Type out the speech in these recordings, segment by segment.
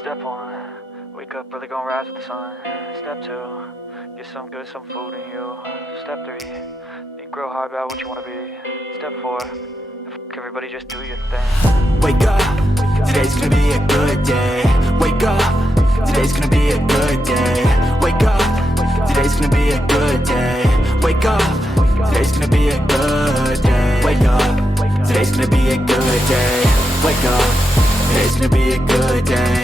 Step one, wake up early, gonna rise with the sun. Step two, get some good, some food in you. Step three, think real hard about what you wanna be. Step four, everybody just do your thing. Wake up, today's gonna be a good day. Wake up, today's gonna be a good day. Wake up, today's gonna be a good day. Wake up, today's gonna be a good day. Wake up, today's gonna be a good day. Wake up, today's gonna be a good day.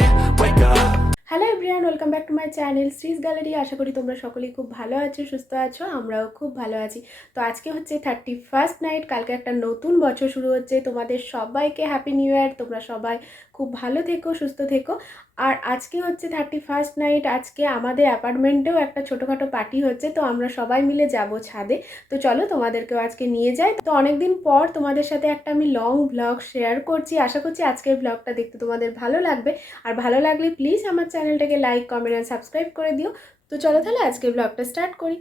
Wake up. Hello everyone, welcome back to my channel Shreej gallery. আশা করি তোমরা সকলেই খুব ভালো আছো, সুস্থ আছো, আমরাও খুব ভালো আছি। তো আজকে হচ্ছে 31st নাইট, কালকে একটা নতুন বছর শুরু হচ্ছে। তোমাদের সবাইকে হ্যাপি নিউ ইয়ার। তোমরা সবাই খুব ভালো থেকো, সুস্থ থেকো। আর আজকে হচ্ছে 31st নাইট। আজকে আমাদের অ্যাপার্টমেন্টেও একটা ছোটোখাটো পার্টি হচ্ছে, তো আমরা সবাই মিলে যাব ছাদে। তো চলো তোমাদেরকেও আজকে নিয়ে যাই। তো অনেকদিন পর তোমাদের সাথে একটা আমি লং ব্লগ শেয়ার করছি। আশা করছি আজকের ব্লগটা দেখতে তোমাদের ভালো লাগবে। আর ভালো লাগলে প্লিজ আমার চ্যানেলটাকে লাইক, কমেন্ট আর সাবস্ক্রাইব করে দিও। তো চলো তাহলে আজকের ব্লগটা স্টার্ট করি।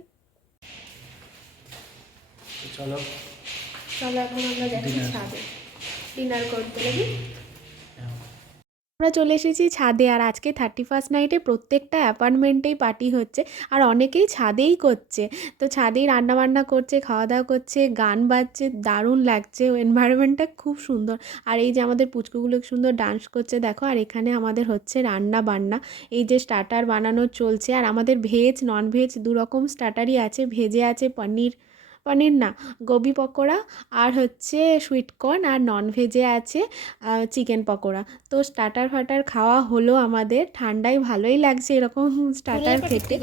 চলো চলো এখন আমরা যাচ্ছি ছাদে ডিনার করতে লাগি। আমরা চলে এসেছি ছাদে। আর আজকে 31st নাইটে প্রত্যেকটা অ্যাপার্টমেন্টেই পার্টি হচ্ছে, আর অনেকেই ছাদেই করছে। তো ছাদেই রান্নাবান্না করছে, খাওয়া দাওয়া করছে, গান বাজছে, দারুণ লাগছে। এনভায়রনমেন্টটা খুব সুন্দর। আর এই যে আমাদের পুচকুগুলো সুন্দর ডান্স করছে দেখো। আর এখানে আমাদের হচ্ছে রান্না বান্না, এই যে স্টার্টার বানানো চলছে। আর আমাদের ভেজ নন ভেজ দুরকম স্টার্টারই আছে। ভেজে আছে পনির না, গোবি পকোড়া আর হচ্ছে সুইটকর্ন, আর নন ভেজে আছে চিকেন পকোড়া। তো স্টার্টার ফাটার খাওয়া হলো আমাদের। ঠান্ডায় ভালোই লাগছে এরকম স্টার্টার খেতে,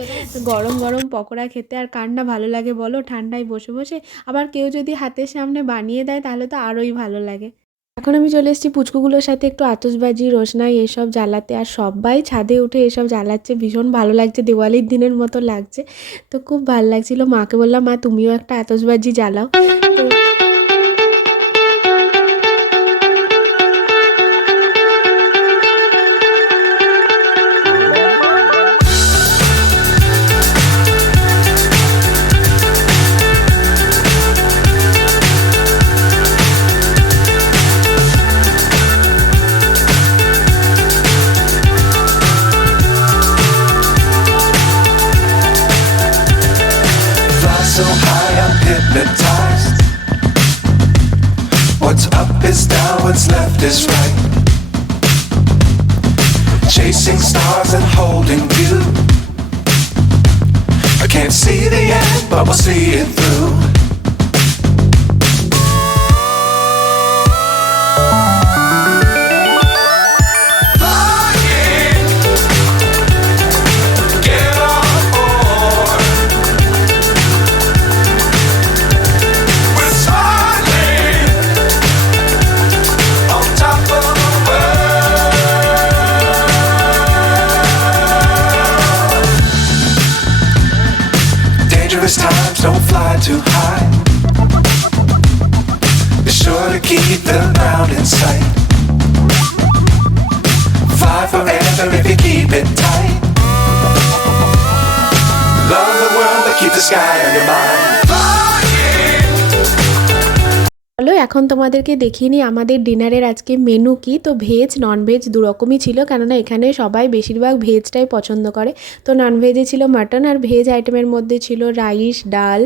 গরম গরম পকোড়া খেতে। আর কার না ভালো লাগে বলো ঠান্ডায় বসে বসে। আবার কেউ যদি হাতের সামনে বানিয়ে দেয় তাহলে তো আরোই ভালো লাগে। এখন আমি চলে এসেছি পুচকুগুলোর সাথে একটু আতশবাজি, রোশনাই এসব জ্বালাতে। আর সবাই ছাদে উঠে এসব জ্বালাচ্ছে, ভীষণ ভালো লাগছে, দিওয়ালির দিনের মতো লাগছে। তো খুব ভালো লাগছিল। মাকে বললাম, মা তুমিও একটা আতশবাজি জ্বালাও। তো So high I'm hypnotized. What's up is down, what's left is right. Chasing stars and holding you. I can't see the end, but we'll see it through. Times don't fly too high. Be sure to keep the ground in sight. Fly forever if you keep it tight. Love the world but keep the sky on your mind. চলো এখন তোমাদেরকে দেখিয়ে নিই আমাদের ডিনারের আজকে menu কি। তো ভেজ নন ভেজ দুরকমই ছিল, কেননা এখানে সবাই বেশিরভাগ ভেজটাই পছন্দ করে। তো নন ভেজে ছিল মাটন, আর ভেজ আইটেমের মধ্যে ছিল রাইস, ডাল,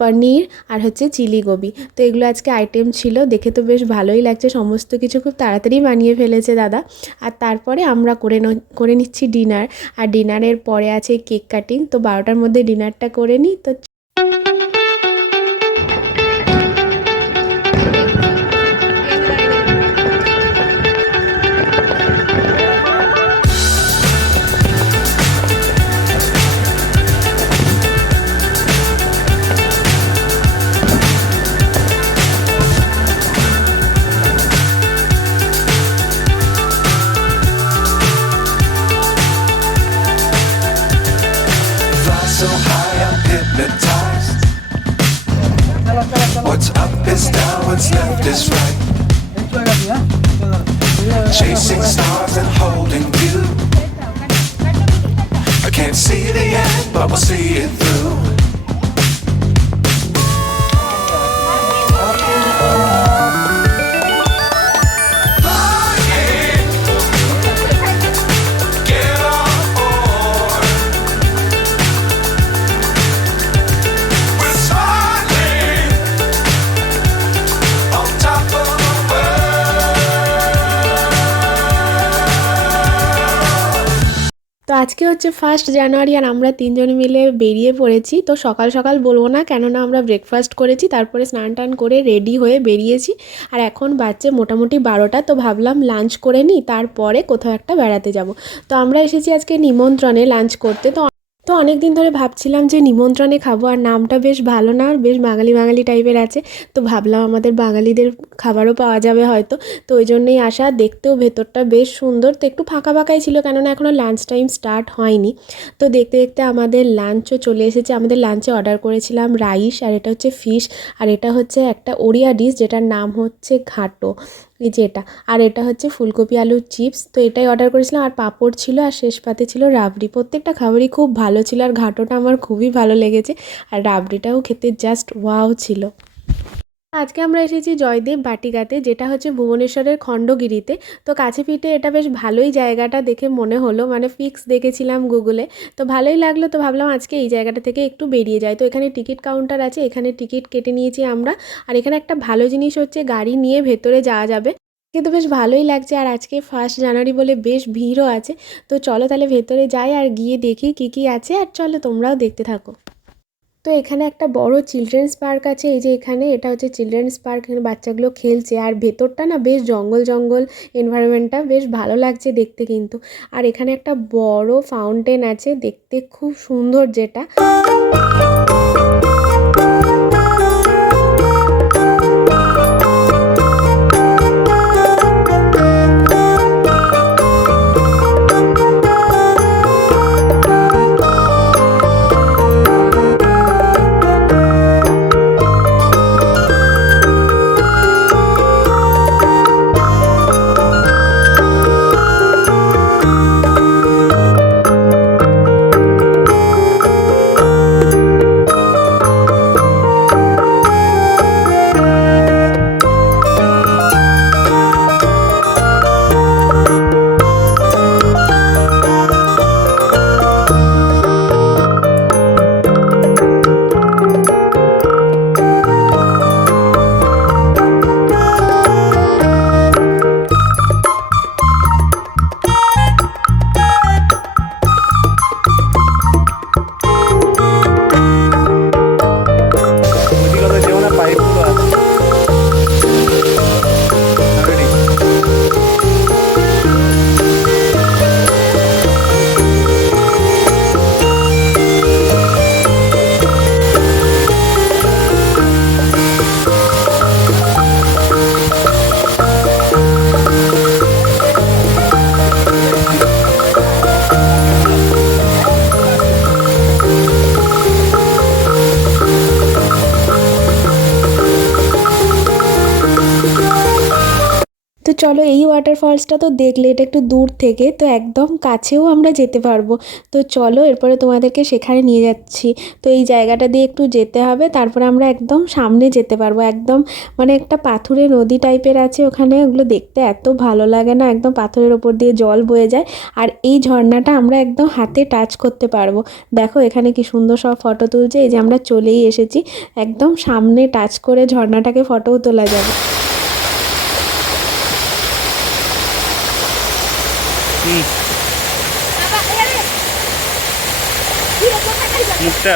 পনির আর হচ্ছে চিলি গোবি। তো এগুলো আজকে আইটেম ছিল। দেখে তো বেশ ভালোই লাগছে, সমস্ত কিছু খুব তাড়াতাড়ি বানিয়ে ফেলেছে দাদা। আর তারপরে আমরা করে নিচ্ছি ডিনার। আর ডিনারের পরে আছে কেক কাটিং। তো 12টার মধ্যে ডিনারটা করে নিই। তো So high I'm hypnotized. What's up is down, what's left is right. Chasing stars and holding you. I can't see the end, but we'll see it through. আজকে হচ্ছে 1 জানুয়ারি আর আমরা 3 জন মিলে বেরিয়ে পড়েছি। তো সকাল সকাল বলবো না, কেননা আমরা ব্রেকফাস্ট করেছি, তারপরে স্নান টান করে রেডি হয়ে বেরিয়েছি। আর এখন বাজছে মোটামুটি 12টা। তো ভাবলাম লাঞ্চ করে নিই, তারপরে কোথাও একটা বেড়াতে যাব। তো আমরা এসেছি আজকে নিমন্ত্রণে লাঞ্চ করতে। তো অনেক দিন ধরে ভাবছিলাম যে নিমন্ত্রণে খাবো, আর নামটা বেশ ভালো না, বেশ বাঙালি বাঙালি টাইপের আছে। তো ভাবলাম আমাদের বাঙালিদের খাবারও পাওয়া যাবে হয়তো। তো ওই জন্যই আসা। দেখতেও ভেতরটা বেশ সুন্দর। তো একটু ফাঁকা ফাঁকাই ছিল, কেননা এখনও লাঞ্চ টাইম স্টার্ট হয়নি। তো দেখতে দেখতে আমাদের লাঞ্চও চলে এসেছে। আমাদের লাঞ্চে অর্ডার করেছিলাম রাইস, আর এটা হচ্ছে ফিশ, আর এটা হচ্ছে একটা ওড়িয়া ডিশ যেটার নাম হচ্ছে ঘাটো, এই যে এটা। আর এটা হচ্ছে ফুলকপি আলুর চিপস। তো এটাই অর্ডার করেছিলাম, আর পাঁপড় ছিল, আর শেষ পাতে ছিল রাবড়ি। প্রত্যেকটা খাবারই খুব ভালো ছিল, আর ঘাটোটা আমার খুবই ভালো লেগেছে, আর রাবড়িটাও খেতে জাস্ট ওয়াও ছিল। আজকে আমরা এসেছি জয়দেব বাটিকাতে, যেটা হচ্ছে ভুবনেশ্বরের খণ্ডগিরিতে। তো কাছে পিঠে এটা বেশ ভালোই, জায়গাটা দেখে মনে হলো, মানে ফিক্স দেখেছিলাম গুগলে, তো ভালোই লাগলো। তো ভাবলাম আজকে এই জায়গাটা থেকে একটু বেরিয়ে যাই। তো এখানে টিকিট কাউন্টার আছে, এখানে টিকিট কেটে নিয়েছি আমরা। আর এখানে একটা ভালো জিনিস হচ্ছে গাড়ি নিয়ে ভেতরে যাওয়া যাবে, কিন্তু বেশ ভালোই লাগছে। আর আজকে 1 জানুয়ারি বলে বেশ ভিড়ও আছে। তো চলো তাহলে ভেতরে যাই আর গিয়ে দেখি কি কি আছে, আর চলো তোমরাও দেখতে থাকো। তো এখানে একটা বড় চিলড্রেন্স পার্ক আছে, এই যে এখানে, এটা হচ্ছে চিলড্রেন্স পার্ক। এখানে বাচ্চাগুলো খেলছে, আর ভেতরটা না বেশ জঙ্গল জঙ্গল, এনভায়রনমেন্টটা বেশ ভালো লাগছে দেখতে কিন্তু। আর এখানে একটা বড় ফাউন্টেন আছে, দেখতে খুব সুন্দর যেটা। ওইদিকে যেও না, পাইপগুলো আছে অলরেডি। তো চলো, এই ওয়াটারফলসটা তো দেখলে, এটা একটু দূর থেকে, তো একদম কাছেও আমরা যেতে পারবো। তো চলো এরপরে তোমাদেরকে সেখানে নিয়ে যাচ্ছি। তো এই জায়গাটা দিয়ে একটু যেতে হবে, তারপরে আমরা একদম সামনে যেতে পারবো। একদম মানে একটা পাথুরে নদী টাইপের আছে ওখানে, ওগুলো দেখতে এত ভালো লাগে না, একদম পাথরের ওপর দিয়ে জল বয়ে যায়। আর এই ঝর্ণাটা আমরা একদম হাতে টাচ করতে পারবো। দেখো এখানে কি সুন্দর সব ফটো তুলছে, এই যে আমরা চলেই এসেছি, একদম সামনে টাচ করে ঝর্ণাটাকে ফটোও তোলা যাবে। মুখটা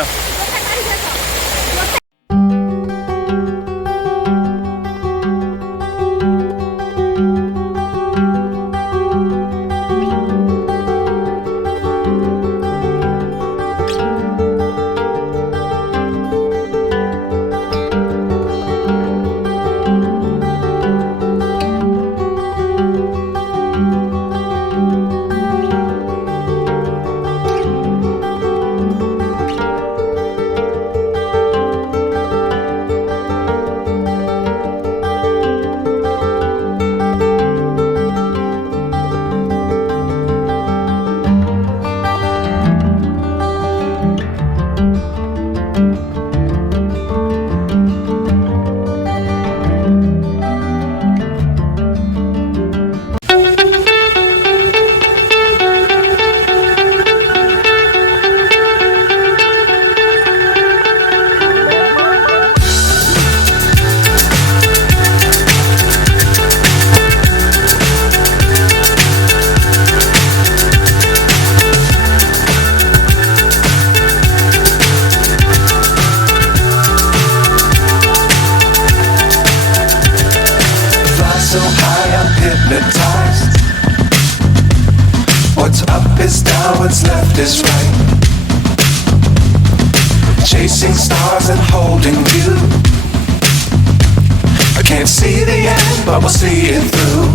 so high, I'm hypnotized. What's up is down, what's left is right. Chasing stars and holding you. I can't see the end, but we'll see it through.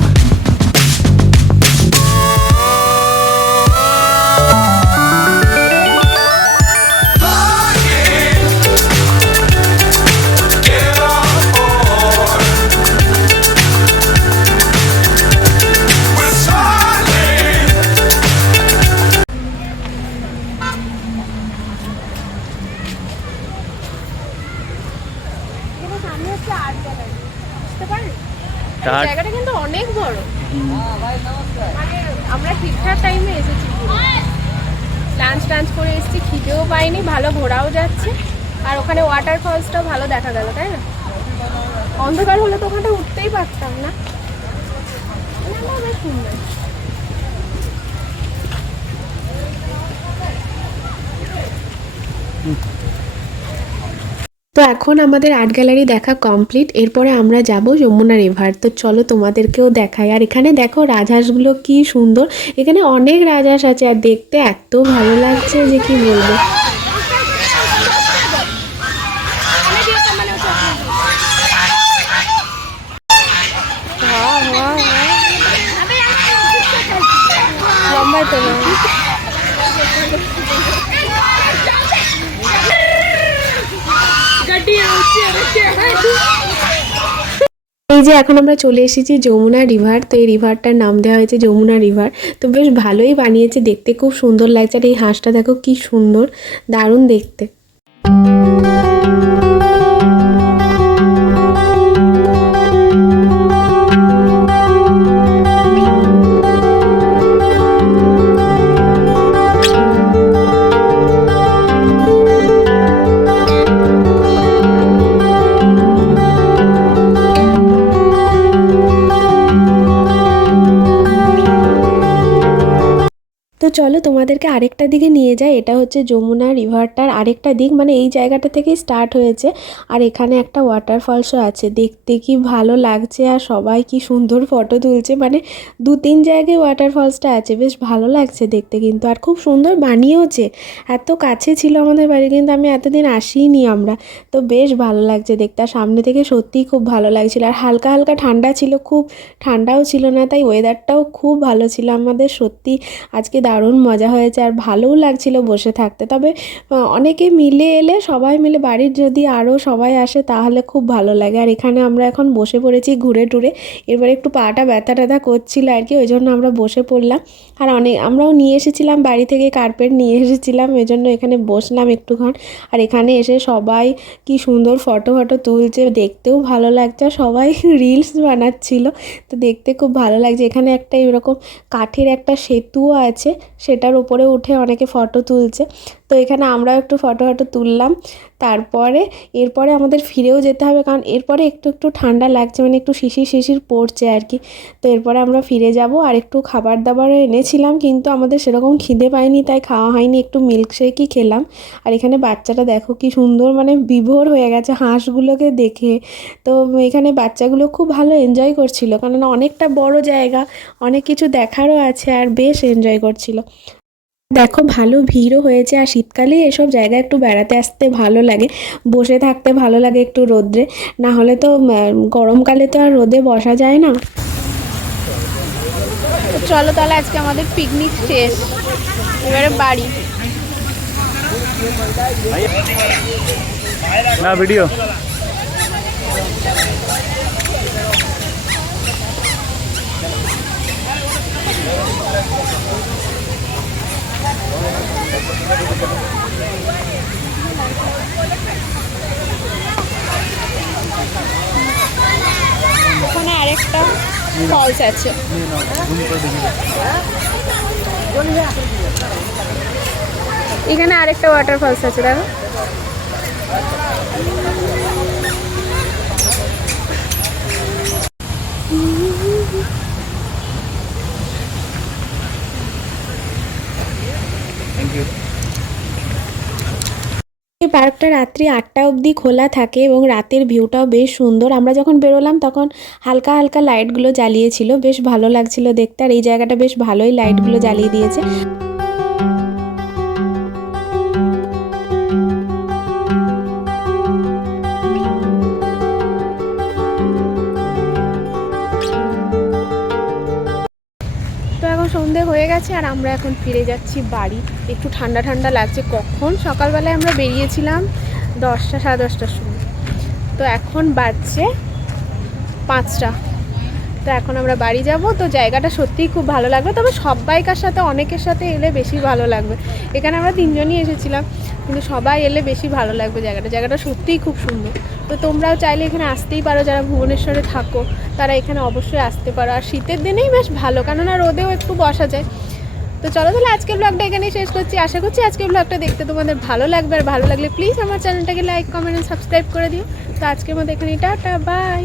জায়গাটা কিন্তু অনেক বড়, মানে আমরা ঠিকঠাক টাইমে এসেছি, লাঞ্চ করে এসেছি, খিদেও পাইনি, ভালো ঘোরাও যাচ্ছে, আর ওখানে ওয়াটার ফলসটাও ভালো দেখা গেল, তাই না? অন্ধকার হলে তো ওখানটা উঠতেই পারতাম না, বেশ সুন্দর। তো এখন আমাদের আর্ট গ্যালারি দেখা কমপ্লিট। এরপরে আমরা যাব যমুনা রিভার। তো চলো তোমাদেরকেও দেখাই। আর এখানে দেখো রাজহাঁসগুলো কি সুন্দর, এখানে অনেক রাজহাঁস আছে আর দেখতে এত ভালো লাগছে যে কি বলবো। লম্বাই তো না। এই যে এখন আমরা চলে এসেছি যমুনা রিভার। তো এই রিভারটার নাম দেওয়া হয়েছে যমুনা রিভার। তো বেশ ভালোই বানিয়েছে, দেখতে খুব সুন্দর লাগছে। আর এই হাঁসটা দেখো কি সুন্দর, দারুণ দেখতে। তো চলো তোমাদেরকে আরেকটা দিকে নিয়ে যাই। এটা হচ্ছে যমুনা রিভারটার আরেকটা দিক, মানে এই জায়গাটা থেকেই স্টার্ট হয়েছে। আর এখানে একটা ওয়াটারফলসও আছে, দেখতে কি ভালো লাগছে। আর সবাই কি সুন্দর ফটো তুলছে, মানে 2-3 জায়গায় ওয়াটারফলসটা আছে, বেশ ভালো লাগছে দেখতে কিন্তু। আর খুব সুন্দর বানিয়েওছে, এত কাছে ছিল আমাদের বাড়ি, কিন্তু আমি এতদিন আসিনি আমরা। তো বেশ ভালো লাগছে দেখতে, আর সামনে থেকে সত্যিই খুব ভালো লাগছিল। আর হালকা হালকা ঠান্ডা ছিল, খুব ঠান্ডাও ছিল না, তাই ওয়েদারটাও খুব ভালো ছিল আমাদের। সত্যি আজকে দারুণ মজা হয়েছে আর ভালোও লাগছিল বসে থাকতে। তবে অনেকে মিলে এলে, সবাই মিলে বাড়ির যদি আরও সবাই আসে তাহলে খুব ভালো লাগে। আর এখানে আমরা এখন বসে পড়েছি ঘুরে টুরে। এরপরে একটু পাটা ব্যথা ট্যাথা করছিল আর কি, ওই জন্য আমরা বসে পড়লাম। আর আমরাও নিয়ে এসেছিলাম বাড়ি থেকে, কার্পেট নিয়ে এসেছিলাম, ওই জন্য এখানে বসলাম একটুক্ষণ। আর এখানে এসে সবাই কি সুন্দর ফটো তুলছে, দেখতেও ভালো লাগছে। আর সবাই রিলস বানাচ্ছিল, তো দেখতে খুব ভালো লাগছে। এখানে একটা এরকম কাঠের একটা সেতুও আছে, সেটার উপরে উঠে অনেকে ফটো তুলছে। তো এখানে আমরাও একটু ফটো তুললাম। এরপরে আমাদের ফিরেও যেতে হবে, কারণ এরপরে একটু ঠান্ডা লাগছে, মানে একটু শিশির পড়ছে আর কি। তো এরপরে আমরা ফিরে যাব। আর একটু খাবার দাবারও এনেছিলাম, কিন্তু আমাদের সেরকম খিদে পায়নি, তাই খাওয়া হয়নি, একটু মিল্কশেকই খেলাম। আর এখানে বাচ্চাটা দেখো কি সুন্দর, মানে বিভোর হয়ে গেছে হাঁসগুলোকে দেখে। তো এখানে বাচ্চাগুলো খুব ভালো এনজয় করছিল, কারণ অনেকটা বড় জায়গা, অনেক কিছু দেখারও আছে, আর বেশ এনজয় করছিল। দেখো ভালো ভিড়ও হয়েছে। আর শীতকালে এসব জায়গায় একটু বেড়াতে আসতে ভালো লাগে, বসে থাকতে ভালো লাগে একটু রোদ্রে, না হলে তো গরমকালে তো আর রোদে বসা যায় না। তো চলো তাহলে আজকে আমাদের পিকনিক শেষ, এবারে বাড়ি। না ভিডিও ওখানে আরেকটা ফলস আছে, এখানে আরেকটা ওয়াটার ফলস আছে, দেখো। পার্কটা রাত্রি 8টা অবধি খোলা থাকে এবং রাতের ভিউটাও বেশ সুন্দর। আমরা যখন বেরোলাম তখন হালকা হালকা লাইটগুলো জ্বালিয়েছিল, বেশ ভালো লাগছিল দেখতে। আর এই জায়গাটা বেশ ভালোই লাইটগুলো জ্বালিয়ে দিয়েছে। তো এখন সন্ধে হয়ে গেছে আর আমরা এখন ফিরে যাচ্ছি বাড়ি। একটু ঠান্ডা ঠান্ডা লাগছে। কখন সকালবেলায় আমরা বেরিয়েছিলাম 10টা সাড়ে 10টার সময়, তো এখন বাজছে 5টা। তো এখন আমরা বাড়ি যাব। তো জায়গাটা সত্যিই খুব ভালো লাগবে, তবে সবাইকার সাথে অনেকের সাথে এলে বেশি ভালো লাগবে। এখানে আমরা 3জনই এসেছিলাম, কিন্তু সবাই এলে বেশি ভালো লাগবে। জায়গাটা সত্যিই খুব সুন্দর। তো তোমরাও চাইলে এখানে আসতেই পারো, যারা ভুবনেশ্বরে থাকো তারা এখানে অবশ্যই আসতে পারো। আর শীতের দিনেই বেশ ভালো, কেননা রোদেও একটু বসা যায়। তো চলো তাহলে আজকের ব্লগটা এখানেই শেষ করছি। আশা করছি আজকের ব্লগটা দেখতে তোমাদের ভালো লাগবে। আর ভালো লাগলে প্লিজ আমার চ্যানেলটাকে লাইক, কমেন্ট, সাবস্ক্রাইব করে দিও। তো আজকের মতো এখানেই টাটা, বাই।